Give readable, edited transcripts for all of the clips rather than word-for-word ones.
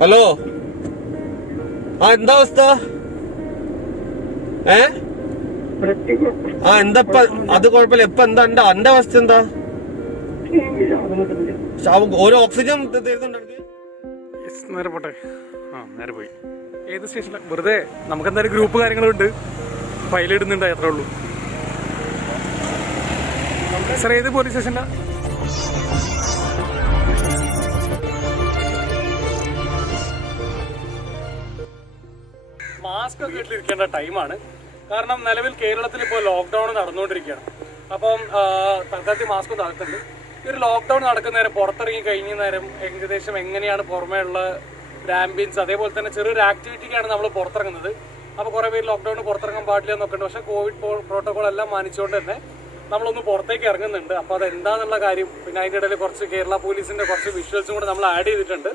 Hello, ആ എന്താ അവസ്ഥ? എന്താ അത് കുഴപ്പമില്ല. ഇപ്പൊ എന്താ എന്റെ അവസ്ഥ എന്താ? ഓരോ ഓക്സിജൻ തരുന്നുണ്ട്. നേരെ പോട്ടെ. നേരെ പോയി. ഏത് സ്റ്റേഷനില? വെറുതെ നമുക്ക് എന്തായാലും ഗ്രൂപ്പ് കാര്യങ്ങളുണ്ട്, ഫയലിടുന്നുണ്ട്, അത്രേ ഉള്ളൂ. സാർ ഏത് പോലീസ് സ്റ്റേഷനില? മാസ്ക് ഒക്കെ ഇട്ടിരിക്കേണ്ട ടൈമാണ്. കാരണം നിലവിൽ കേരളത്തിൽ ഇപ്പോൾ ലോക്ക്ഡൌൺ നടന്നുകൊണ്ടിരിക്കുകയാണ്. അപ്പം തൽക്കാലത്തിൽ മാസ്ക് നടക്കുന്നുണ്ട്. ഈ ഒരു ലോക്ക്ഡൌൺ നടക്കുന്ന നേരം പുറത്തിറങ്ങി കഴിഞ്ഞ നേരം ഏകദേശം എങ്ങനെയാണ് പുറമേ ഉള്ള ഒരു ആംബിയൻസ്, അതേപോലെ തന്നെ ചെറിയൊരു ആക്ടിവിറ്റിക്കാണ് നമ്മൾ പുറത്തിറങ്ങുന്നത്. അപ്പോൾ കുറേ പേര് ലോക്ക്ഡൌണിന് പുറത്തിറങ്ങാൻ പാടില്ല എന്നൊക്കെ ഉണ്ട്. പക്ഷേ കോവിഡ് പ്രോട്ടോകോൾ എല്ലാം മാനിച്ചുകൊണ്ട് തന്നെ നമ്മളൊന്ന് പുറത്തേക്ക് ഇറങ്ങുന്നുണ്ട്. അപ്പോൾ അതെന്താണെന്നുള്ള കാര്യം, പിന്നെ അതിൻ്റെ ഇടയിൽ കുറച്ച് കേരള പോലീസിൻ്റെ കുറച്ച് വിഷ്വൽസും കൂടെ നമ്മൾ ആഡ് ചെയ്തിട്ടുണ്ട്.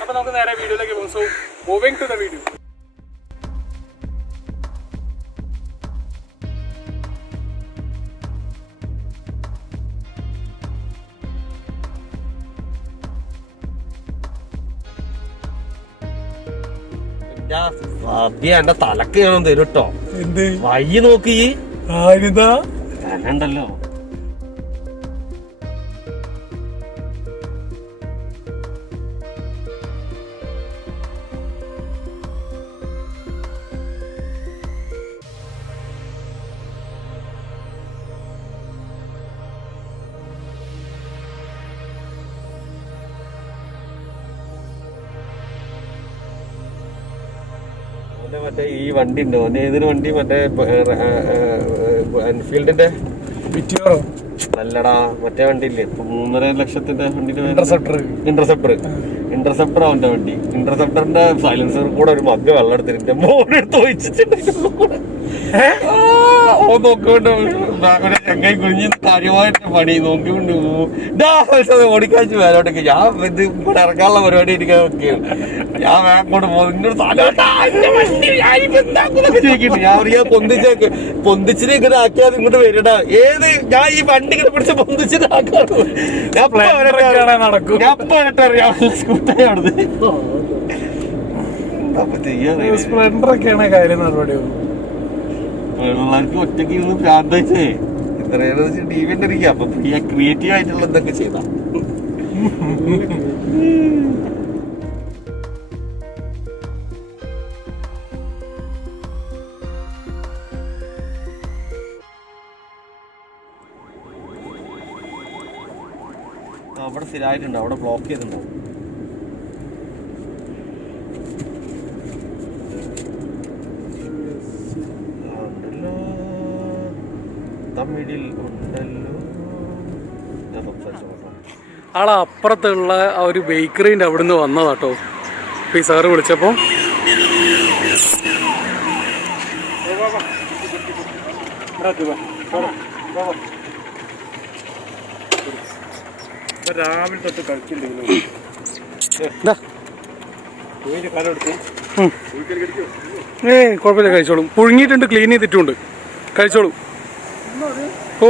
അപ്പോൾ നമുക്ക് നേരെ വീഡിയോയിലേക്ക് പോകും. So moving to the video. സദ്യ എന്റെ തലക്ക് ഞാൻ തരും കേട്ടോ. വയ്യ നോക്കി ഉണ്ടല്ലോ. മറ്റേ ഈ വണ്ടി ഉണ്ടോ? ഏതൊരു വണ്ടി? മറ്റേ എൻഫീൽഡിന്റെ അല്ലടാ, മറ്റേ വണ്ടി ഇല്ലേ ഇപ്പൊ 3.5 ലക്ഷത്തിന്റെ വണ്ടിന്റെ ഇന്റർസെപ്റ്റർ അവന്റെ വണ്ടി. ഇന്റർസെപ്റ്ററിന്റെ സൈലൻസർ കൂടെ ഒരു മഗ്ഗ വെള്ളം എടുത്തിട്ട് മോനെടുത്ത് ഒഴിച്ചിട്ടുണ്ടെങ്കിൽ നോക്കിക്കൊണ്ട് ചങ്ങായി കുഞ്ഞ് കാര്യമായിട്ട് പണി നോക്കിക്കൊണ്ട് ഓടിക്കാച്ച് മേലോട്ടേക്ക്. ഞാൻ ഇത് ഇവിടെ ഇറക്കാനുള്ള പരിപാടി ഇരിക്കാൻ നോക്കിയാണ്. ഞാൻ വേഗോട്ട് പോകുന്നു. ചോദിക്കുന്നു. ഞാൻ പറയാ പൊന്തിച്ചിട്ട് ഇങ്ങനെ ആക്കിയാൽ ഇങ്ങോട്ട് വരടാ. ഏത് ഞാൻ ഈ വണ്ടി ഇങ്ങനെ പിടിച്ച് പൊന്തിച്ചിട്ട് ആക്കാറ്. ഞാൻ അപ്പൊ അറിയാം സ്കൂട്ടായി അവിടുന്ന് സ്പ്ലെൻഡറൊക്കെയാണ് കാര്യം നടപടിയോ. പിള്ളേർക്ക് ഒറ്റയ്ക്ക് ഇരുന്ന് പ്രാന്തേ ഇത്രയും ടി വി തന്നെ ഇരിക്കുക. അപ്പൊ ക്രിയേറ്റീവ് ആയിട്ടുള്ള എന്തൊക്കെ ചെയ്താ അവിടെ സ്ഥിരമായിട്ടുണ്ട്. അവിടെ ബ്ലോക്ക് ചെയ്തിട്ടുണ്ടാവും. ആളെ അപ്പുറത്തുള്ള ആ ഒരു ബേക്കറിന്റെ അവിടുന്ന് വന്നതാട്ടോ ഈ സാറ് വിളിച്ചപ്പോ. രാവിലെ തൊട്ട് കളിച്ചിട്ടുണ്ടെങ്കിലും കുഴപ്പമില്ല, കഴിച്ചോളും. പുഴുങ്ങിയിട്ടുണ്ട്, ക്ലീൻ ചെയ്തിട്ടുണ്ട്, കഴിച്ചോളൂ. ഓ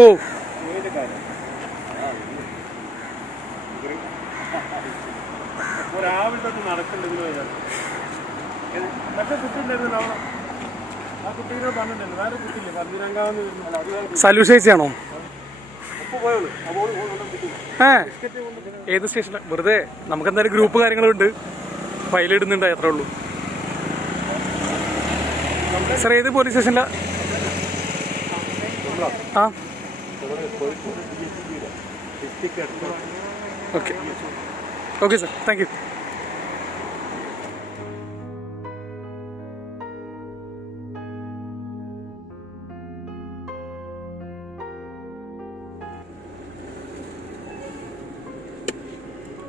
രാവിലെ തൊട്ട് നടക്കണ്ടെങ്കിലും മറ്റേ കുട്ടിണ്ടായിരുന്നു. ആ കുട്ടീനെ പറഞ്ഞിട്ടുണ്ടല്ലോ, വേറെ കുട്ടിയില്ലേ പന്തിരങ്കാവെന്ന്. സല്യൂഷേസിയാണോ? ഏത് സ്റ്റേഷനില? വെറുതെ നമുക്ക് എന്തായാലും ഗ്രൂപ്പ് കാര്യങ്ങളുണ്ട്, ഫയലിടുന്നുണ്ട്, അത്രേ ഉള്ളൂ. സാർ ഏത് പോലീസ് സ്റ്റേഷനില? Okay okay sir, thank you.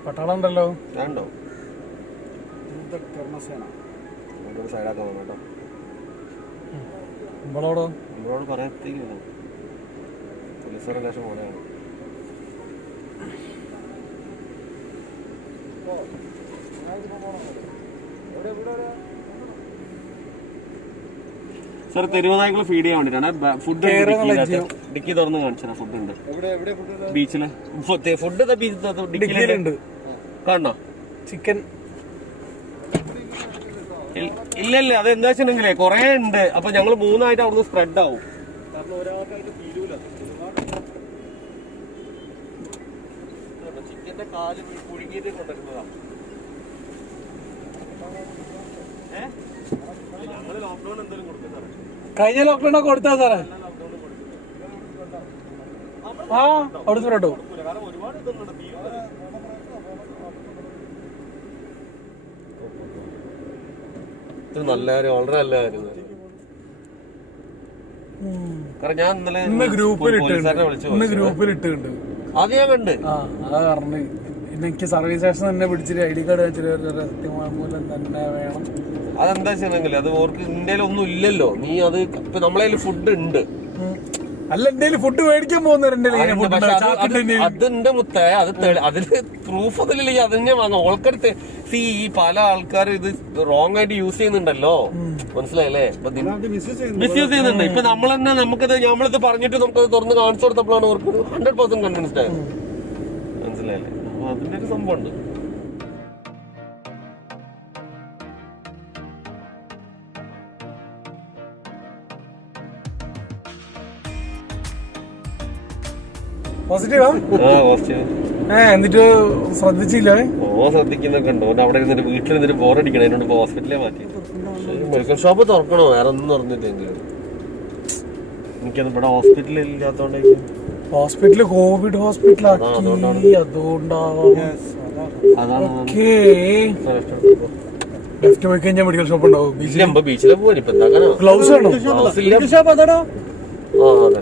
പട്ടാളം ഉണ്ടല്ലോ. വേണ്ടോ? സൈഡാക്കാൻ വന്നു കേട്ടോ. നമ്മളോടോ നമ്മളോട് പറയത്തേക്ക് പോലീസുകാരെ ലക്ഷം പോലെയാണ്. സാർ തെരുവനായ്ക്കൾ ഫീഡ് ചെയ്യാൻ വേണ്ടിട്ടാണ്. ഫുഡ് ഡിക്കി തുറന്ന് കാണിച്ചാ ഫുഡ് ഉണ്ട് ബീച്ചില്. ഫുഡ് ഡിക്കിലുണ്ട് കാണോ? ചിക്കൻ ഇല്ല അതെന്താ വെച്ചിട്ടുണ്ടെങ്കിലേ കൊറേ ഉണ്ട്. അപ്പൊ ഞങ്ങള് 3 അവിടുന്ന് സ്പ്രെഡ് ആവും. കാരണം ഒരാൾക്കായിട്ട് തീരൂല. ചിക്കന്റെ കാല് പുഴുങ്ങിയിട്ട് കൊണ്ടുവരുന്നതാണ്. ഞങ്ങള് ലോക്ക്ഡൌൺ എന്തെങ്കിലും കൊടുക്കുന്നതാണ്. കഴിഞ്ഞ ലോക്ക്ഡൌൺ കൊടുത്താ സാറേ? ആ കൊടുത്തു കേട്ടോ. കാരണം ഒരുപാട് ഇതൊന്നും തീരുമാനം നല്ല കാര്യം, വളരെ നല്ല കാര്യം. കാരണം ഞാൻ ഇന്നലെ ഗ്രൂപ്പിൽ ഇട്ടിട്ടുണ്ട്. അത് ഞാൻ കണ്ട്. അതാ പറഞ്ഞു എനിക്ക് സർവീസ് സ്റ്റേഷൻ തന്നെ പിടിച്ചിട്ട് ID കാർഡ് വെച്ചിട്ട് സത്യമാമൂലം തന്നെ വേണം. അതെന്താ വെച്ചിട്ടുണ്ടെങ്കിൽ അത് ഓർക്ക് ഇന്ത്യയിൽ ഒന്നും ഇല്ലല്ലോ. നീ അത് ഇപ്പൊ നമ്മളെ ഫുഡ് ഉണ്ട്. അല്ല എന്റെ ഫുഡ് മേടിക്കാൻ പോകുന്നവരുണ്ട്. അതിന്റെ മുത്ത അതിന് പ്രൂഫ് അതിലില്ല. അതന്നെ വാങ്ങാം. ഓൾക്കടുത്ത് ഈ പല ആൾക്കാരും ഇത് റോങ് ആയിട്ട് യൂസ് ചെയ്യുന്നുണ്ടല്ലോ. മനസ്സിലായല്ലേ? മിസ്യൂസ് ചെയ്യുന്നുണ്ട്. ഇപ്പൊ നമ്മൾ തന്നെ നമ്മളിത് പറഞ്ഞിട്ട് നമുക്കത് തുറന്ന് കാണിച്ചു കൊടുത്തപ്പോഴാണ് അവർക്ക് 100% കൺവിൻസ്ഡ് ആയത്. മനസ്സിലായല്ലേ? അപ്പൊ അതിന്റെ ഒരു സംഭവം ഉണ്ട്. പോസിറ്റീവാ? എന്നിട്ട് ശ്രദ്ധിച്ചില്ല? ശ്രദ്ധിക്കുന്നൊക്കെ ഉണ്ടോ? അവിടെ ഇരുന്നിട്ട് വീട്ടിലിരുന്നിട്ട് ബോറടിക്കണം. അതിനോട് ഹോസ്പിറ്റലേ മാറ്റി. മെഡിക്കൽ ഷോപ്പ് തുറക്കണോ? വേറെ ഒന്നും തുറന്നിട്ടെങ്കിലും എനിക്കത് ഇവിടെ ഹോസ്പിറ്റലിൽ ഇല്ലാത്തോണ്ടായിരിക്കും. ഹോസ്പിറ്റല് കോവിഡ് ഹോസ്പിറ്റലാക്കി. ലെഫ്റ്റ് പോയി കഴിഞ്ഞാൽ മെഡിക്കൽ ഷോപ്പ് ഉണ്ടാവും. ബീച്ചിലെ പോവാൻ ഇപ്പൊ എന്താ ഗ്ലൗസ് ആണോ? ഷോപ്പ് അതാണോ? അതെ.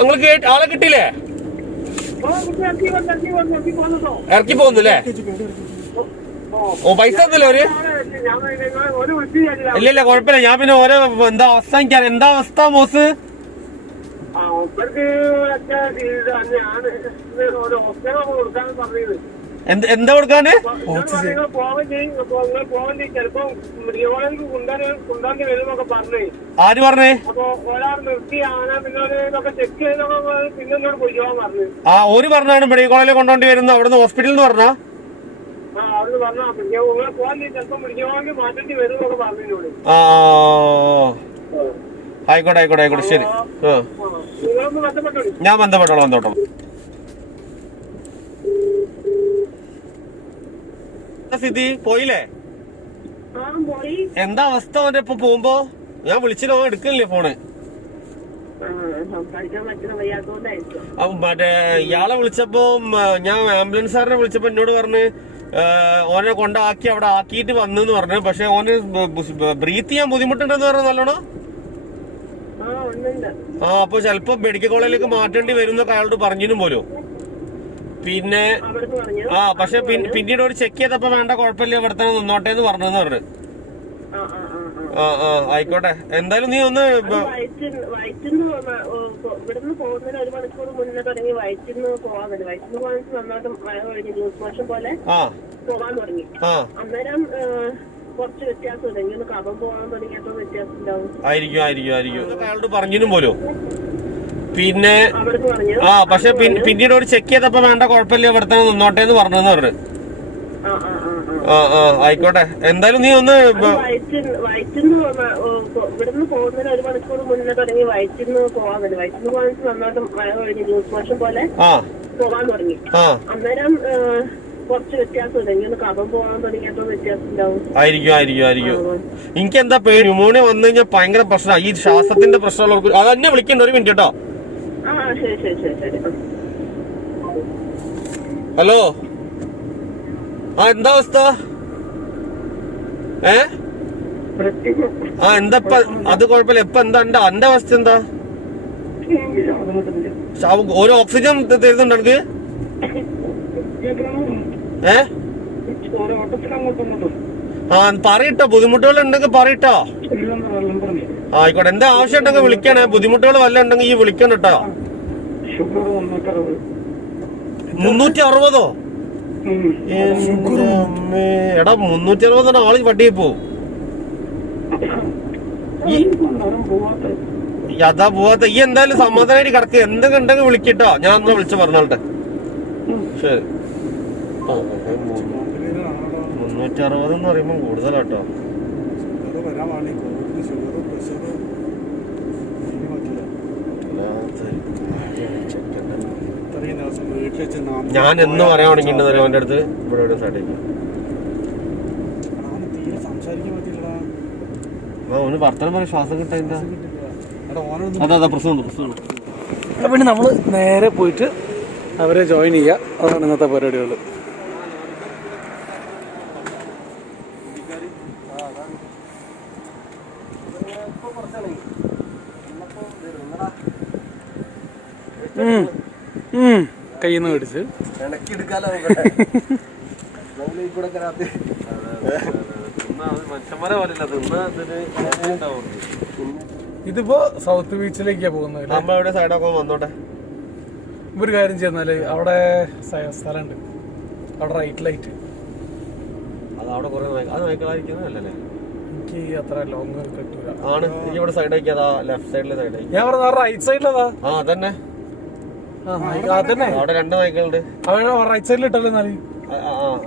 നിങ്ങൾ ആളെ കിട്ടിയില്ലേ? ഇറക്കി പോകുന്നില്ലേ? പൈസ ഒന്നുമില്ല ഒരു ഇല്ല കുഴപ്പമില്ല. ഞാൻ പിന്നെ ഓരോ എന്താ അവസ്ഥ എനിക്കറിയാം. എന്താ അവസ്ഥ മോസ്? എന്താ കൊടുക്കാന്? ആര് പറഞ്ഞേ? ഓര് പറഞ്ഞാണ് മെഡിക്കൽ കോളേജിൽ കൊണ്ടോണ്ടി വരുന്നു. അവിടുന്ന് ഹോസ്പിറ്റലിൽ നിന്ന് പറഞ്ഞാ ആയിക്കോട്ടെ ശരി. ഞാൻ ബന്ധപ്പെട്ടോളാം. സ്ഥിതി പോയില്ലേ? എന്താ അവസ്ഥ അവന്റെ ഇപ്പൊ പോകുമ്പോ? ഞാൻ വിളിച്ചില്ലോ, എടുക്കണില്ലേ ഫോണ്? മറ്റേ ഇയാളെ വിളിച്ചപ്പോ ഞാൻ ആംബുലൻസുകാരനെ വിളിച്ചപ്പോ എന്നോട് പറഞ്ഞ് ഓനെ കൊണ്ടാക്കി അവിടെ ആക്കിയിട്ട് വന്നെന്ന് പറഞ്ഞു. പക്ഷെ ഓന് ബ്രീത്ത് ചെയ്യാൻ ബുദ്ധിമുട്ടുണ്ടെന്ന് പറഞ്ഞു. നല്ലോണം അപ്പൊ ചിലപ്പോ മെഡിക്കൽ കോളേജിലേക്ക് മാറ്റേണ്ടി വരും എന്നൊക്കെ അയാളോട് പറഞ്ഞിനും പോലും. പിന്നെ പക്ഷെ പിന്നീട് ഒരു ചെക്ക് ചെയ്തപ്പോ വേണ്ട കുഴപ്പമില്ല, ഇവിടെ തന്നെ നിന്നോട്ടെ എന്ന് പറഞ്ഞെന്ന് പറഞ്ഞു. ആയിക്കോട്ടെ. എന്തായാലും നീ ഒന്ന് ആയിരിക്കും അയാളോട് പറഞ്ഞിനും പോലും. പിന്നെ പക്ഷെ പിന്നീട് ഒരു ചെക്ക് ചെയ്തപ്പോ വേണ്ട കുഴപ്പമില്ല, ഇവിടെ തന്നെ നിന്നോട്ടെ എന്ന് പറഞ്ഞെന്ന് പറഞ്ഞു. ആയിക്കോട്ടെ. എന്തായാലും നീ ഒന്ന് ആയിരിക്കും. എനിക്കെന്താ പേടി, ന്യൂമോണിയ വന്നു കഴിഞ്ഞാൽ ഭയങ്കര പ്രശ്നമാണ്. ഈ ശ്വാസത്തിന്റെ പ്രശ്നമുള്ളവർക്ക് അത് തന്നെ വിളിക്കണ്ട. ഒരു മിനിറ്റ് കേട്ടോ. ഹലോ, എന്താ അവസ്ഥ? എന്താ അത് കുഴപ്പമില്ല. ഇപ്പൊ എന്താ എന്റെ അവസ്ഥ എന്താ? ഒരു ഓക്സിജൻ തരുന്നുണ്ട് എനിക്ക്? പറയട്ടോ, ബുദ്ധിമുട്ടുകൾ ഉണ്ടെങ്കിൽ പറയട്ടോ. ആയിക്കോട്ടെ. എന്താ ആവശ്യം ഉണ്ടെങ്കിൽ വിളിക്കണേ. ബുദ്ധിമുട്ടുകൾ വല്ല ഉണ്ടെങ്കിൽ ഈ വിളിക്കണം കേട്ടോ. 360? എടാ 360 ആള് വട്ടിയെ പോവും. അതാ പോവാത്ത ഈ എന്തായാലും സമാധാനമായിട്ട് കിടക്കുക. എന്തൊക്കെ ഉണ്ടെങ്കിൽ വിളിക്കട്ടോ, ഞാൻ ഒന്ന് വിളിച്ച് പറഞ്ഞോട്ടെ. ശരി. 360 എന്ന് പറയുമ്പോ കൂടുതലാട്ടോ. ഞാൻ എന്ന് പറയാൻ തുടങ്ങിയിട്ട് അവന്റെ അടുത്ത് ഇവിടെ സൈഡേക്ക് ഒന്ന് വർത്തനം പറയും, ശ്വാസം കിട്ടാ. അതാ പ്രശ്നമുണ്ട്. പിന്നെ നമ്മൾ നേരെ പോയിട്ട് അവരെ ജോയിൻ ചെയ്യുക. അതാണ് ഇന്നത്തെ പരിപാടികൾ. കയ്യിൽ നിന്ന് മേടിച്ച് ഇതിപ്പോ സൗത്ത് ബീച്ചിലേക്കാ പോകുന്നത്. വന്നോട്ടെ. ഒരു കാര്യം ചെയ്യുന്നാല് അവിടെ സ്ഥലമുണ്ട്, അവിടെ റൈറ്റിലായിട്ട്. എനിക്ക് അത്ര ലോങ് കിട്ടൂല. ഞാൻ പറഞ്ഞ റൈറ്റ് സൈഡിലതാ. അതന്നെ അതന്നെ അവിടെ 2 നായ്ക്കളുണ്ട്. റൈറ്റ് സൈഡിൽ ഇട്ടല്ലോ എന്നാല്.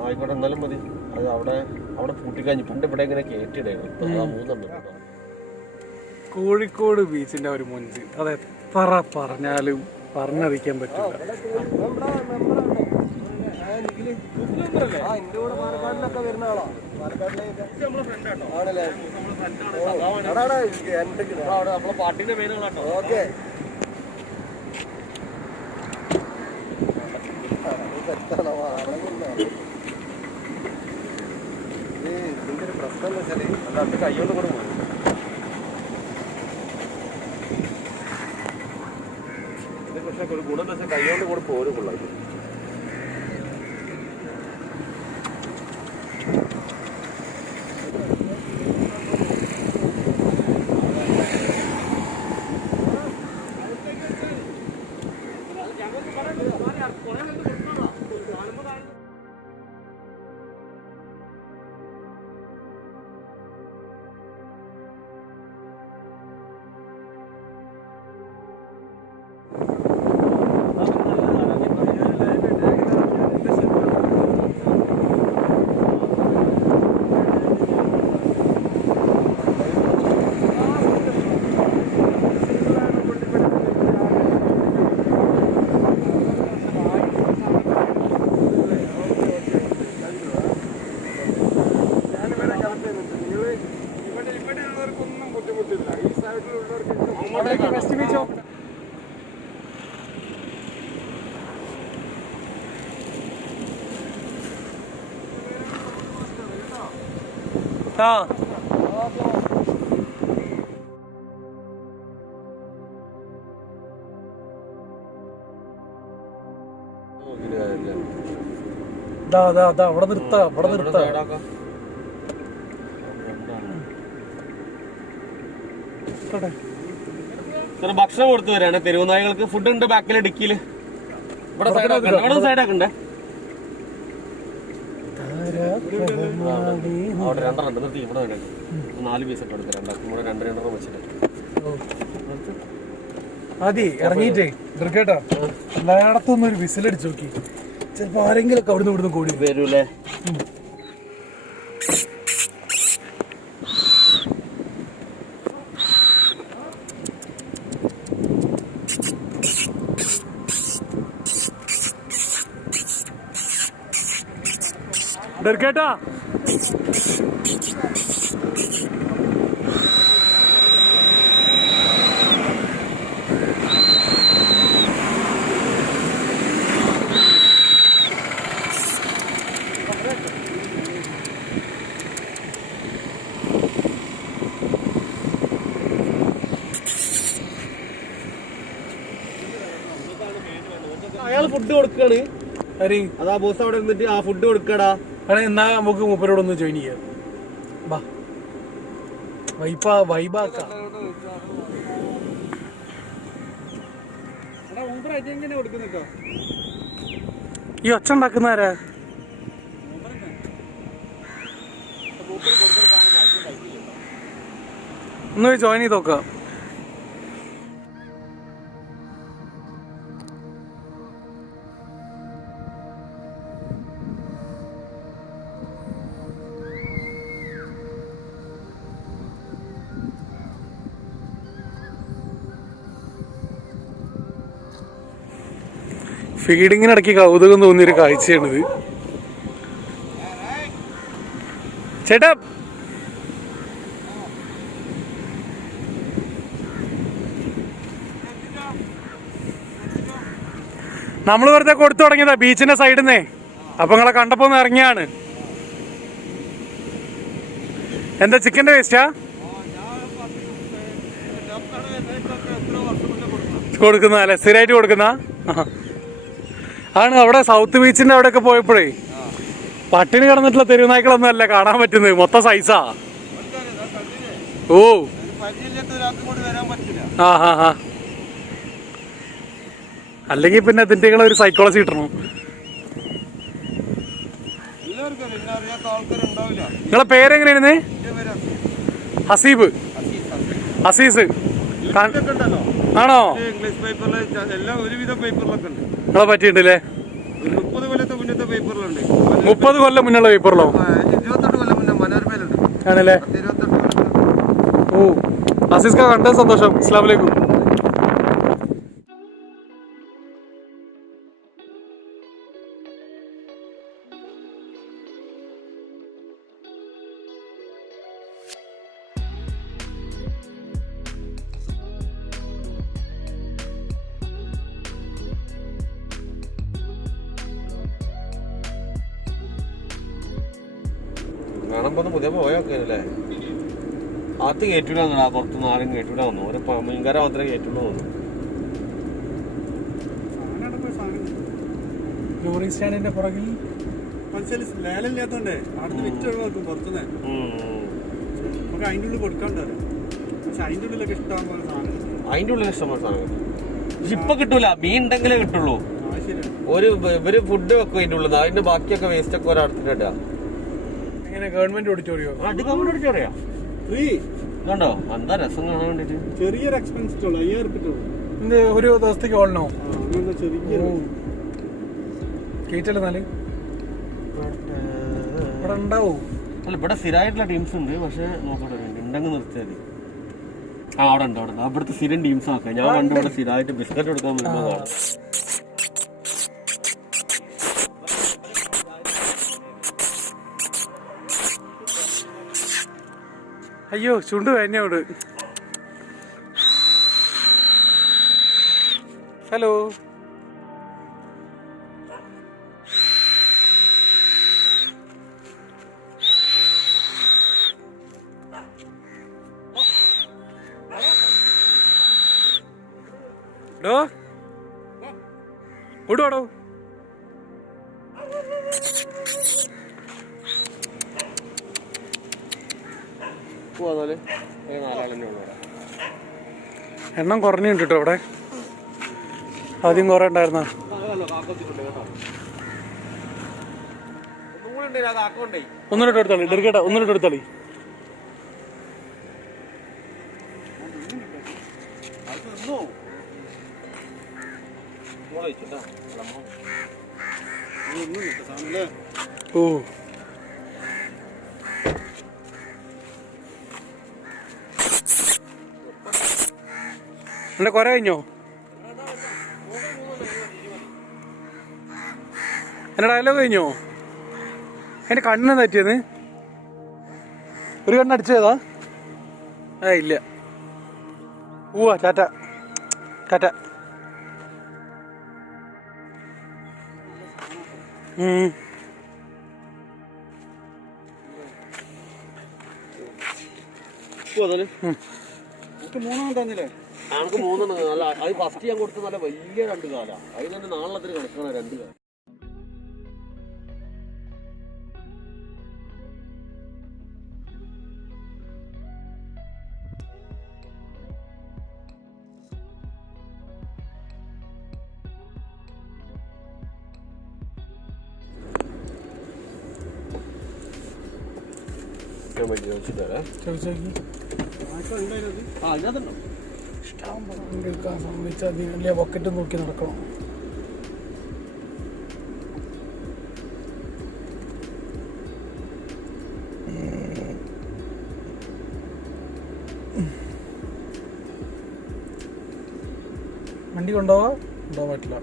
ആയിക്കോട്ടെ, എന്നാലും മതി. അത് അവിടെ പൂട്ടിക്കഴിഞ്ഞു. പണ്ട് ഇവിടെ ഇങ്ങനെ കേട്ടിടായിരുന്നു. കോഴിക്കോട് ബീച്ചിന്റെ ഒരു മൊഞ്ച് അത് എത്ര പറഞ്ഞാലും പറഞ്ഞറിയിക്കാൻ പറ്റില്ല. പാർട്ടിന്റെ മെയിനാണോ? ഇതിന്റെ ഒരു പ്രശ്നം എന്ന് വെച്ചാല് അത് കൈകൊണ്ട് കൂടെ പോകും. പക്ഷെ ഒരു ഗുണം എന്ന് വെച്ചാൽ കൈകൊണ്ട് കൂടെ പോരും കൊള്ളാം. അവിടെ നിർത്താം. ഭക്ഷണം കൊടുത്തു വരാണ്. തെരുവുനായകൾക്ക് ഫുഡ് ഉണ്ട് ബാക്കിലെ ഡിക്കിയില്. ഇവിടെ സൈഡാക്കണ്ടേ? അവിടെ 2 നിർത്തി. ഇവിടെ 4 പീസൊക്കെ എടുക്കാം. 2 വെച്ചിട്ട് അതെ ഇറങ്ങിട്ടേ കേട്ടാ. എല്ലായിടത്തും ഒരു വിസിലടിച്ചു നോക്കി. ചിലപ്പോ ആരെങ്കിലൊക്കെ അവിടുന്ന് ഇവിടുന്ന് കൂടി വരൂലേ? കേട്ടാ. അയാൾ ഫുഡ് കൊടുക്കാണ്. അതാ ബോസ് അവിടെ ഇരുന്നിട്ട് ആ ഫുഡ് കൊടുക്കടാ. എന്നാ നമുക്ക് മൂപ്പരോടൊന്ന് ജോയിൻ ചെയ്യാം. വൈബാക്കാം. ഈ ഒച്ച ഉണ്ടാക്കുന്നവരാ? ഒന്ന് ജോയിൻ ചെയ്ത് നോക്കാം. ഫീഡിങ്ങിനിടയ്ക്ക് കൗതുകം തോന്നിയൊരു കാഴ്ചയാണിത്. ചേട്ടാ നമ്മൾ വെറുതെ കൊടുത്തു തുടങ്ങിയതാ ബീച്ചിന്റെ സൈഡിൽ നിന്നേ. അപ്പൊ നിങ്ങളെ കണ്ടപ്പോ ഒന്ന് ഇറങ്ങിയാണ്. എന്താ ചിക്കന്റെ വേസ്റ്റാ കൊടുക്കുന്ന അല്ലെ? സ്ഥിരമായിട്ട് കൊടുക്കുന്ന ആണ്. അവിടെ സൗത്ത് ബീച്ചിന്റെ അവിടെയൊക്കെ പോയപ്പോഴേ പട്ടിണി കിടന്നിട്ടുള്ള തെരുവ് നായ്ക്കളൊന്നും അല്ല കാണാൻ പറ്റുന്നത്, മൊത്തം സൈസാ. ഓ ആ ഹാ ഹാ. അല്ലെങ്കിൽ പിന്നെ അതിന്റെ ഒരു സൈക്കോളജി കിട്ടണം. നിങ്ങളെ പേരെങ്ങനെയായിരുന്നു? ഹസീബ്, ഹസീസ് ആണോ? നിങ്ങളെ പറ്റിയിട്ടുണ്ടല്ലേ? 30 കൊല്ലം മുന്നുള്ള പേപ്പറിലോ ആണല്ലേ? ഓ ഹസീസ് കണ്ട സന്തോഷം. അസ്സലാമു അലൈക്കും. കാണുമ്പോ പുതിയ പോയൊക്കെയല്ലേ? അത് കയറ്റൂല, പുറത്തുനിന്ന് ആരും കയറ്റൂല വന്നു. ഒരു മീൻകാര മാത്രമേ കയറ്റുള്ളൂ തോന്നുന്നു. ലോറി സ്റ്റാൻഡിന്റെ പുറകിൽ ലേലമില്ലാത്തോണ്ടേ അവിടുന്ന് വിറ്റ് ഒഴിവാക്കും പുറത്തുനിന്ന്. നമുക്ക് അതിൻ്റെ ഉള്ളിൽ കൊടുക്കാണ്ടാവും. പക്ഷെ അതിൻ്റെ ഉള്ളിലൊക്കെ ഇഷ്ടംപോലെ സാധനം, അതിന്റെ ഉള്ളിൽ ഇഷ്ടംപോലെ സാധനം. പക്ഷെ ഇപ്പൊ കിട്ടൂല, മീൻ ഉണ്ടെങ്കിലേ കിട്ടുള്ളൂ. ഇവര് ഫുഡ് വെക്കും അതിന്റെ ഉള്ളിൽ, അതിന്റെ ബാക്കിയൊക്കെ വേസ്റ്റ് ഒക്കെ ഒരാടുത്തിട്ടാ. ഗവൺമെന്റ് ഓഡിറ്റോറിയോ? ഗവൺമെന്റ് ഓഡിറ്റോറിയാ ഫ്രീ കണ്ടോ? എന്താ രസം കാണാൻ വേണ്ടിട്ട്. ചെറിയൊരു എക്സ്പെൻസ് ഉള്ളൂ, 5000 രൂപ. ഒരു ദിവസത്തേക്ക് ഓടണോ? ചെറിയ കേറ്റല്ലേ നാല് ഇവിടെ ഉണ്ടാവും. അല്ല ഇവിടെ സ്ഥിരമായിട്ടുള്ള ടീംസ് ഉണ്ട്, പക്ഷെ നോക്കട്ടെ ഉണ്ടെങ്കിൽ നിർത്തിയാൽ. ആ അവിടെ ഉണ്ട്, അവിടെ അവിടുത്തെ സ്ഥിരം ടീംസ് ആക്കാം. ഞാൻ പണ്ട് ഇവിടെ സ്ഥിരമായിട്ട് ബിസ്ക്കറ്റ് എടുക്കാൻ വരുമ്പോൾ കാണാം. അയ്യോ ചുണ്ട് വേനയോട്. ഹലോ ഡോ ഓടുവാടോ. എണ്ണം കുറഞ്ഞുണ്ട് കേട്ടോ അവിടെ. ആദ്യം കുറെ ഉണ്ടായിരുന്ന. ഒന്നിട്ട് എടുത്താളി ഡെറിക്കേട്ടാ, ഒന്നിട്ട് എടുത്താളി. ഓ എന്നെ കുറെ കഴിഞ്ഞോ? എന്റെ ഡയലോഗ് കഴിഞ്ഞോ? എന്റെ കണ്ണിനെ തെറ്റിയത്? ഒരു കണ്ണടിച്ചതാ? ഇല്ല. പോവാ, ടാറ്റ ടാറ്റ. നമുക്ക് 3 നല്ല. അത് ഫസ്റ്റ് ഞാൻ കൊടുത്ത നല്ല വലിയ 2 കാല. അതിന് തന്നെ നാളത്തിന് കണക്കാണ് 2 കാലം. ബക്കറ്റ് നോക്കി നടക്കണം. വണ്ടി കൊണ്ടുപോവാൻ പറ്റില്ല.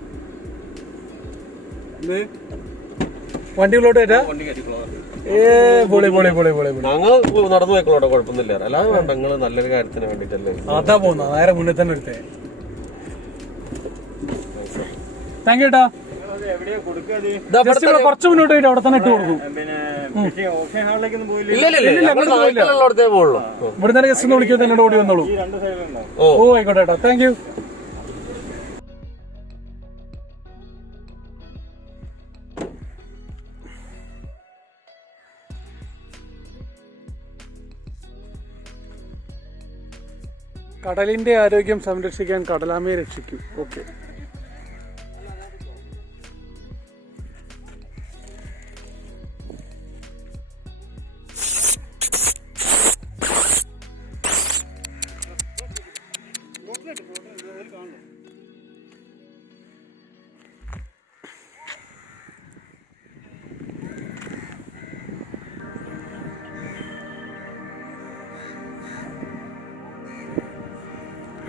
വണ്ടികളോട്ട് കയറ്റാ? പൊളി പൊളി പൊളി പൊളി പൊളി. ഞങ്ങൾ നടന്നു പോയിക്കോട്ടെ, കുഴപ്പമൊന്നുമില്ല. അല്ലാതെ വേണ്ട, നിങ്ങള് നല്ലൊരു കാര്യത്തിന് വേണ്ടിട്ടല്ലേ. അതാ പോകുന്ന നേരെ മുന്നിൽ തന്നെ എടുത്തേ. താങ്ക് യു കേട്ടോ. കുറച്ച് മുന്നോട്ട് പോയിട്ട് അവിടെ തന്നെ ഇട്ട് കൊടുക്കും. ഇവിടെ തന്നെ ജസ്റ്റ് ഒന്ന് വിളിക്കാൻ തന്നെ ഓടി വന്നോളൂ. ഓ ആയിക്കോട്ടെ കേട്ടോ, താങ്ക് യു. കടലിന്റെ ആരോഗ്യം സംരക്ഷിക്കാൻ കടലാമയെ രക്ഷിക്കൂ. ഓക്കെ.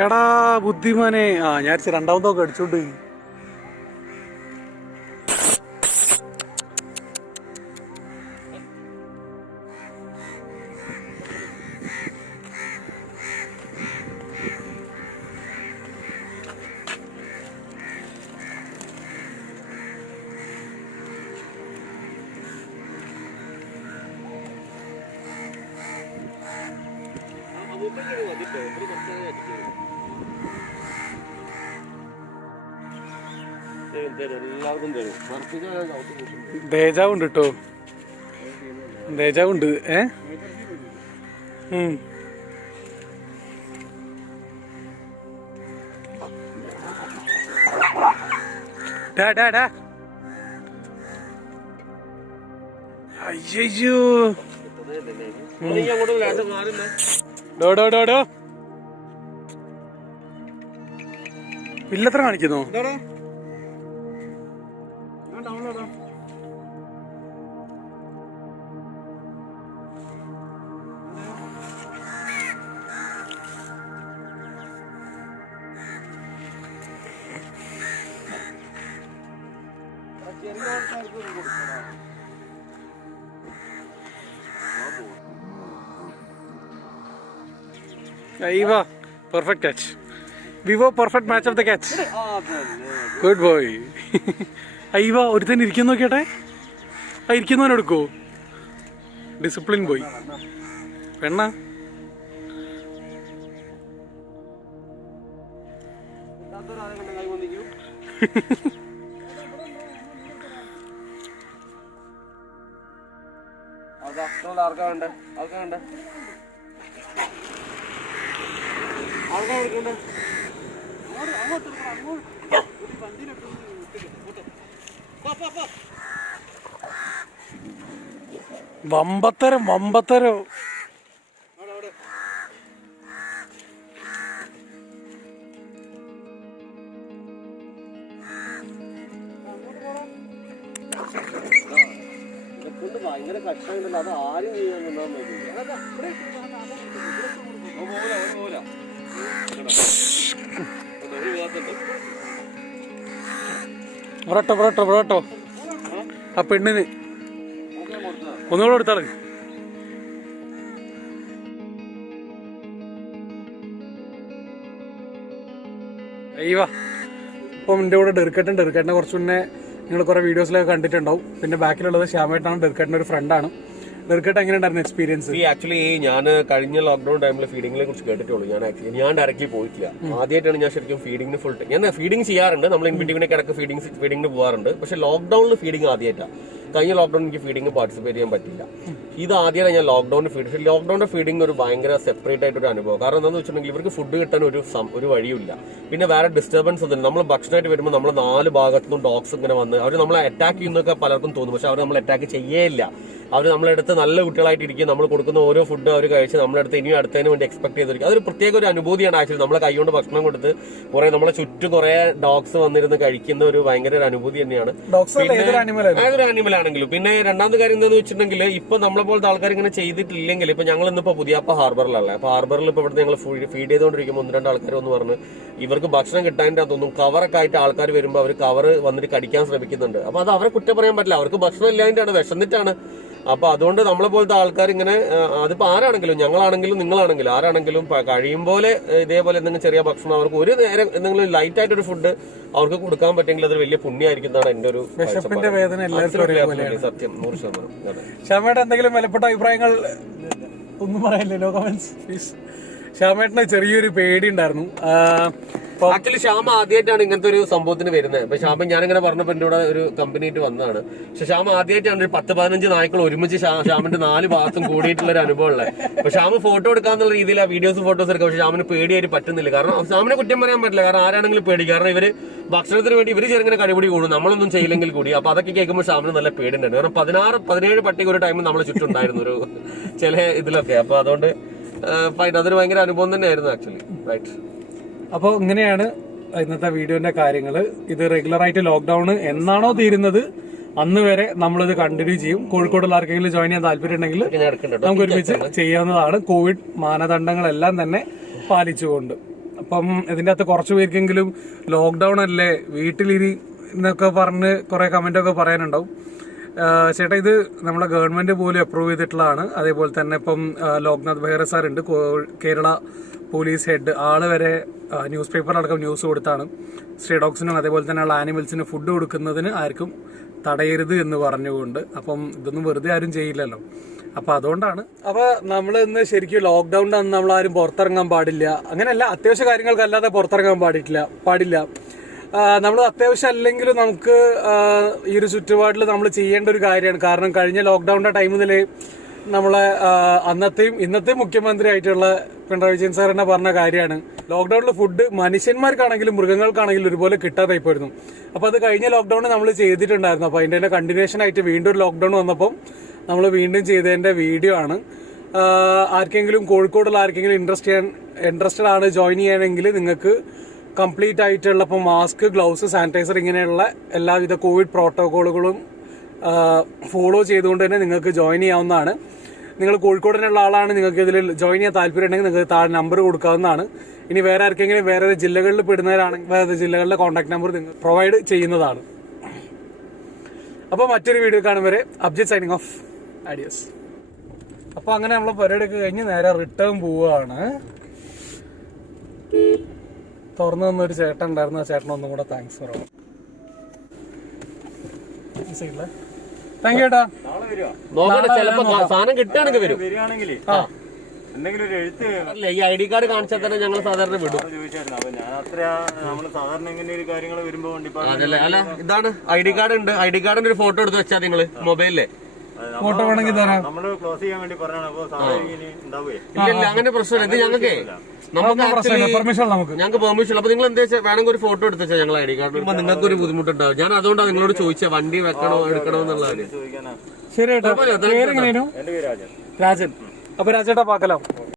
എടാ ബുദ്ധിമാനെ, ഞാൻ രണ്ടാമതൊക്കെ അടിച്ചോണ്ട്. ദേജാവുണ്ട് കേട്ടോ, ദേജാവുണ്ട്. അയ്യോ ഡോ ഇല്ലത്ര കാണിക്കുന്നോ? Aiva, perfect catch. Vivo, perfect match of the catch. Good boy. Aiva, ഒരുത്തൻ ഇരിക്കുന്നു നോക്കിയട്ടെ. ഇരിക്കുന്നവനെടുക്കോ? ഡിസിപ്ലിൻ പോയി. പെണ്ണ വമ്പത്തരം വമ്പത്തരം. ഭയങ്കര കഷ്ടമുണ്ടല്ലോ, അത് ആരും ചെയ്യാൻ പൊറോട്ടോ ആ പെണ്ണിന് ഒന്നുകൂടെ കൊടുത്താള്. അയ്യവാ, ഇപ്പം എൻ്റെ കൂടെ ഡെർക്കറ്റിനെ കുറച്ച് മുന്നേ നിങ്ങൾ കുറേ വീഡിയോസിലൊക്കെ കണ്ടിട്ടുണ്ടാവും. പിന്നെ ബാക്കിലുള്ളത് ശ്യാമേട്ടാണ്, ഡെർക്കറ്റിൻ്റെ ഒരു ഫ്രണ്ടാണ്. ഡെർക്കറ്റ് എങ്ങനെയുണ്ടായിരുന്നു എക്സ്പീരിയൻസ്? ആക്ച്വലി ഞാൻ കഴിഞ്ഞ ലോക്ക്ഡൌൺ ടൈമിൽ ഫീഡിങ്ങിനെ കുറിച്ച് കേട്ടിട്ടുള്ളൂ. ഞാൻ ഡയറക്റ്റ്ലി പോയിട്ടില്ല. ആദ്യമായിട്ടാണ് ഞാൻ ശരിക്കും ഫീഡിങ്ങിന് ഫുൾ ടൈം. ഞാൻ ഫീഡിങ് ചെയ്യാറുണ്ട്, നമ്മൾ ഇൻവിറ്റീവിനെ ഇടയ്ക്ക് ഫീഡിങ്ങിന് പോകാറുണ്ട്. പക്ഷെ ലോക്ക്ഡൌണിൽ ഫീഡിങ് ആദ്യമായിട്ടാണ്. കഴിഞ്ഞ ലോക്ക്ഡൌൺ എനിക്ക് ഫീഡിങ് പാർട്ടിസിപ്പേറ്റ് ചെയ്യാൻ പറ്റില്ല. ഇത് ആദ്യമാണ് ഞാൻ ലോക്ക്ഡൌണിൽ ഫീഡ്. ലോക്ക്ഡൌണിന്റെ ഫീഡിങ് ഒരു ഭയങ്കര സെപ്പറേറ്റ് ആയിട്ടൊരു അനുഭവം. കാരണം എന്താണെന്ന് വെച്ചിട്ടുണ്ടെങ്കിൽ ഇവർക്ക് ഫുഡ് കിട്ടാൻ ഒരു വഴിയില്ല. പിന്നെ വേറെ ഡിസ്റ്റർബൻസ് ഒന്നും. നമ്മൾ ഭക്ഷണമായിട്ട് വരുമ്പോൾ നമ്മൾ 4 ഭാഗത്തുനിന്നും ഡോഗ്സ് ഇങ്ങനെ വന്ന് അവർ നമ്മളെ അറ്റാക്ക് ചെയ്യുന്നൊക്കെ പലർക്കും തോന്നും. പക്ഷെ അവർ നമ്മളെ അറ്റാക്ക് ചെയ്യേയില്ല. അവർ നമ്മളെടുത്ത് നല്ല കുട്ടികളായിട്ട് ഇരിക്കും. നമ്മൾ കൊടുക്കുന്ന ഓരോ ഫുഡ് അവർ കഴിച്ച് നമ്മളടുത്ത് ഇനിയും അടുത്തതിന് വേണ്ടി എക്സ്പെക്ട് ചെയ്തിരിക്കും. അതൊരു പ്രത്യേക ഒരു അനുഭൂതിയാണ് ആക്ച്വലി. നമ്മളെ കൈകൊണ്ട് ഭക്ഷണം കൊടുത്ത് കുറെ നമ്മളെ ചുറ്റും കുറെ ഡോഗ്സ് വന്നിരുന്ന് കഴിക്കുന്ന ഒരു ഭയങ്കര ഒരു അനുഭൂതി തന്നെയാണ്. ഏതൊരു ആനിമൽ ആണെങ്കിലും. പിന്നെ രണ്ടാമത്തെ കാര്യം എന്താണെന്ന് വെച്ചിട്ടുണ്ടെങ്കിൽ ഇപ്പൊ നമ്മളെ പോലത്തെ ആൾക്കാർ ഇങ്ങനെ ചെയ്തിട്ടില്ലെങ്കിൽ, ഇപ്പൊ ഞങ്ങൾ ഇന്നിപ്പോ പുതിയപ്പ ഹാർബറിലല്ലേ, അപ്പൊ ഹാർബറിൽ ഇപ്പൊ ഇവിടുത്തെ ഞങ്ങൾ ഫീഡ് ചെയ്തുകൊണ്ടിരിക്കുമ്പോൾ 1-2 ആൾക്കാർ ഒന്ന് പറഞ്ഞ് ഇവർക്ക് ഭക്ഷണം കിട്ടാൻ്റെ അതൊന്നും കവറൊക്കെ ആയിട്ട് ആൾക്കാർ വരുമ്പോൾ അവർ കവർ വന്നിട്ട് കടിക്കാൻ ശ്രമിക്കുന്നുണ്ട്. അപ്പൊ അത് അവരെ കുറ്റം പറയാൻ പറ്റില്ല, അവർക്ക് ഭക്ഷണം ഇല്ലാണ്ടാണ്, വിശന്നിട്ടാണ്. അപ്പൊ അതുകൊണ്ട് നമ്മളെ പോലത്തെ ആൾക്കാർ ഇങ്ങനെ, അതിപ്പോ ആരാണെങ്കിലും, ഞങ്ങളാണെങ്കിലും നിങ്ങളാണെങ്കിലും ആരാണെങ്കിലും കഴിയും പോലെ ഇതേപോലെ എന്തെങ്കിലും ചെറിയ ഭക്ഷണം അവർക്ക് ഒരു നേരം എന്തെങ്കിലും ലൈറ്റ് ആയിട്ടൊരു ഫുഡ് അവർക്ക് കൊടുക്കാൻ പറ്റുമെങ്കിൽ അതൊരു വലിയ പുണ്യമായിരിക്കുന്നതാണ് എന്റെ ഒരു സത്യം 100%. ശ്യാമേട്ട എന്തെങ്കിലും വിലപ്പെട്ട അഭിപ്രായങ്ങൾ ഒന്നും പറയാനില്ലല്ലോ, കമന്റ്സ് പ്ലീസ്. ശ്യാമേട്ടന് ചെറിയൊരു പേടി ഉണ്ടായിരുന്നു. ആക്ച്വലി ശ്യാമ ആദ്യമായിട്ടാണ് ഇങ്ങനത്തെ ഒരു സംഭവത്തിന് വരുന്നത്. അപ്പൊ ശ്യാമ ഞാനിങ്ങനെ പറഞ്ഞപ്പോ എന്റെ കൂടെ ഒരു കമ്പനിയായിട്ട് വന്നതാണ്. പക്ഷെ ശ്യാമ ആദ്യമായിട്ടാണ് ഒരു 10-15 നായ്ക്കൾ ഒരുമിച്ച് ശ്യാമിന്റെ 4 ഭാഗത്തും കൂടിയിട്ടുള്ള ഒരു അനുഭവം ഉള്ളത്. അപ്പൊ ശ്യാമ ഫോട്ടോ എടുക്കാന്നുള്ള രീതിയിൽ ആ വീഡിയോസും ഫോട്ടോസ് എടുക്കാം. പക്ഷെ ശ്യാമിന് പേടിയായിട്ട് പറ്റുന്നില്ല. കാരണം ശ്യാമിനെ കുറ്റം പറയാൻ പറ്റില്ല, കാരണം ആരാണെങ്കിലും പേടി. കാരണം ഇവര് ഭക്ഷണത്തിന് വേണ്ടി ഇവര് ചെറുങ്ങനെ കടിപിടി കൂടും, നമ്മളൊന്നും ചെയ്യില്ലെങ്കിൽ കൂടി. അപ്പൊ അതൊക്കെ കേൾക്കുമ്പോൾ ശ്യാമിന് നല്ല പേടിയുണ്ടായിരുന്നു. കാരണം 16-17 പട്ടിക ഒരു ടൈമിൽ നമ്മളെ ചുറ്റുണ്ടായിരുന്നു ഒരു ചില ഇതിലൊക്കെ. അപ്പൊ അതുകൊണ്ട് അതൊരു ഭയങ്കര അനുഭവം തന്നെയായിരുന്നു ആക്ച്വലി. റൈറ്റ്. അപ്പോൾ ഇങ്ങനെയാണ് ഇന്നത്തെ വീഡിയോന്റെ കാര്യങ്ങൾ. ഇത് റെഗുലറായിട്ട് ലോക്ക്ഡൌൺ എന്നാണോ തീരുന്നത് അന്ന് വരെ നമ്മളിത് കണ്ടിന്യൂ ചെയ്യും. കോഴിക്കോടുള്ള ആർക്കെങ്കിലും ജോയിൻ ചെയ്യാൻ താല്പര്യം ഉണ്ടെങ്കിൽ നമുക്ക് ഒരുമിച്ച് ചെയ്യാവുന്നതാണ്, കോവിഡ് മാനദണ്ഡങ്ങളെല്ലാം തന്നെ പാലിച്ചുകൊണ്ട്. അപ്പം ഇതിന്റെ അകത്ത് കുറച്ചു പേർക്കെങ്കിലും ലോക്ക്ഡൌൺ അല്ലേ വീട്ടിലിരി എന്നൊക്കെ പറഞ്ഞ് കുറെ കമന്റ് ഒക്കെ പറയാനുണ്ടാവും. ചേട്ടാ, ഇത് നമ്മളെ ഗവൺമെന്റ് പോലും അപ്രൂവ് ചെയ്തിട്ടുള്ളതാണ്. അതേപോലെ തന്നെ ഇപ്പം ലോക്നാഥ് ബെഹ്റ സാർ ഉണ്ട്, കേരള പോലീസ് ഹെഡ്, ആള് വരെ ന്യൂസ് പേപ്പറിലടക്കം ന്യൂസ് കൊടുത്താണ് സ്ട്രേ ഡോഗ്സിനും അതേപോലെ തന്നെയുള്ള ആനിമൽസിന് ഫുഡ് കൊടുക്കുന്നതിന് ആർക്കും തടയരുത് എന്ന് പറഞ്ഞുകൊണ്ട്. അപ്പം ഇതൊന്നും വെറുതെ ആരും ചെയ്യില്ലല്ലോ, അപ്പൊ അതുകൊണ്ടാണ്. അപ്പൊ നമ്മൾ ഇന്ന് ശരിക്കും ലോക്ക്ഡൌണിന്റെ അന്ന് നമ്മൾ ആരും പുറത്തിറങ്ങാൻ പാടില്ല, അങ്ങനെയല്ല, അത്യാവശ്യ കാര്യങ്ങൾക്കല്ലാതെ പുറത്തിറങ്ങാൻ പാടില്ല. നമ്മൾ അത്യാവശ്യം അല്ലെങ്കിലും നമുക്ക് ഈ ഒരു ചുറ്റുപാടിൽ നമ്മൾ ചെയ്യേണ്ട ഒരു കാര്യമാണ്. കാരണം കഴിഞ്ഞ ലോക്ക്ഡൌണിന്റെ ടൈമിൽ നമ്മളെ അന്നത്തെയും ഇന്നത്തെയും മുഖ്യമന്ത്രി ആയിട്ടുള്ള പിണറായി വിജയൻ സാർ തന്നെ പറഞ്ഞ കാര്യമാണ്, ലോക്ക്ഡൌണിൽ ഫുഡ് മനുഷ്യന്മാർക്കാണെങ്കിലും മൃഗങ്ങൾക്കാണെങ്കിലും ഒരുപോലെ കിട്ടാതെ പോയിരുന്നു. അപ്പൊ അത് കഴിഞ്ഞ ലോക്ക്ഡൌണിൽ നമ്മൾ ചെയ്തിട്ടുണ്ടായിരുന്നു. അപ്പൊ അതിന്റെ കണ്ടിന്യൂഷൻ ആയിട്ട് വീണ്ടും ഒരു ലോക്ക്ഡൌൺ വന്നപ്പോൾ നമ്മൾ വീണ്ടും ചെയ്തതിന്റെ വീഡിയോ ആണ്. ആർക്കെങ്കിലും കോഴിക്കോടുള്ള ആർക്കെങ്കിലും ഇൻട്രസ്റ്റഡ് ആണ് ജോയിൻ ചെയ്യണമെങ്കിൽ നിങ്ങൾക്ക് കംപ്ലീറ്റ് ആയിട്ടുള്ള ഇപ്പോൾ മാസ്ക്, ഗ്ലൗസ്, സാനിറ്റൈസർ ഇങ്ങനെയുള്ള എല്ലാവിധ കോവിഡ് പ്രോട്ടോകോളുകളും ഫോളോ ചെയ്തുകൊണ്ട് തന്നെ നിങ്ങൾക്ക് ജോയിൻ ചെയ്യാവുന്നതാണ്. നിങ്ങൾ കോഴിക്കോടിനുള്ള ആളാണ്, നിങ്ങൾക്ക് ഇതിൽ ജോയിൻ ചെയ്യാൻ താല്പര്യം ഉണ്ടെങ്കിൽ നിങ്ങൾക്ക് താഴെ നമ്പർ കൊടുക്കാവുന്നതാണ്. ഇനി വേറെ ആർക്കെങ്കിലും വേറെ ജില്ലകളിൽ പെടുന്നവരാണെങ്കിൽ വേറെ ജില്ലകളിലെ കോൺടാക്ട് നമ്പർ നിങ്ങൾ പ്രൊവൈഡ് ചെയ്യുന്നതാണ്. അപ്പോൾ മറ്റൊരു വീഡിയോ കാണും വരെ അബ്ജിത്ത് സൈനിങ് ഓഫ്. ആഡിയസ്. അപ്പോൾ അങ്ങനെ നമ്മളെ പരിപാടിയൊക്കെ കഴിഞ്ഞ് നേരെ റിട്ടേൺ പോവുകയാണ്. തുറന്നു തന്നൊരു ചേട്ടൻ ഉണ്ടായിരുന്നു, ആ ചേട്ടൻ ഒന്നും കൂടെ താങ്ക്സ് പറയാം. താങ്ക് യു ചേട്ടാ. സാധനം കിട്ടുകയാണെങ്കിൽ വരും. എന്തെങ്കിലും ഒരു എഴുത്ത് ഈ ഐ ഡി കാർഡ് കാണിച്ചാൽ തന്നെ ഞങ്ങൾ സാധാരണ വിടും. ചോദിച്ചായിരുന്നു. ഞാൻ അത്ര നമ്മള് സാധാരണ ഇങ്ങനെ ഒരു കാര്യങ്ങൾ വരുമ്പോ അതല്ലേ, അല്ല ഇതാണ് ഐ ഡി കാർഡ് ഉണ്ട്. ഐ ഡി കാർഡിന്റെ ഒരു ഫോട്ടോ എടുത്ത് വെച്ചാൽ നിങ്ങള് മൊബൈലിലെ ഫോട്ടോ വേണമെങ്കിൽ തരാം. നമ്മള് ക്ലോസ് ചെയ്യാൻ വേണ്ടി പറയണം. അപ്പൊ ഉണ്ടാവുകയെ ഇല്ല അങ്ങനെ പ്രശ്നമില്ല. ഇത് ഞങ്ങൾക്ക് ഞങ്ങൾക്ക് പെർമിഷൻ. അപ്പൊ നിങ്ങൾ എന്താ വെച്ചാൽ വേണമെങ്കിൽ ഒരു ഫോട്ടോ എടുത്ത് വെച്ചാൽ ഞങ്ങൾ ഐ ഡി കാർഡ് നിങ്ങൾക്ക് ഒരു ബുദ്ധിമുട്ടുണ്ടാവും. ഞാൻ അതുകൊണ്ടാണ് നിങ്ങളോട് ചോദിച്ചത് വണ്ടി വെക്കണോ എടുക്കണോ എന്നുള്ള കാര്യം. ശരി ചേട്ടാ. രാജൻ. അപ്പൊ രാജേട്ടാ പാക്കലോ.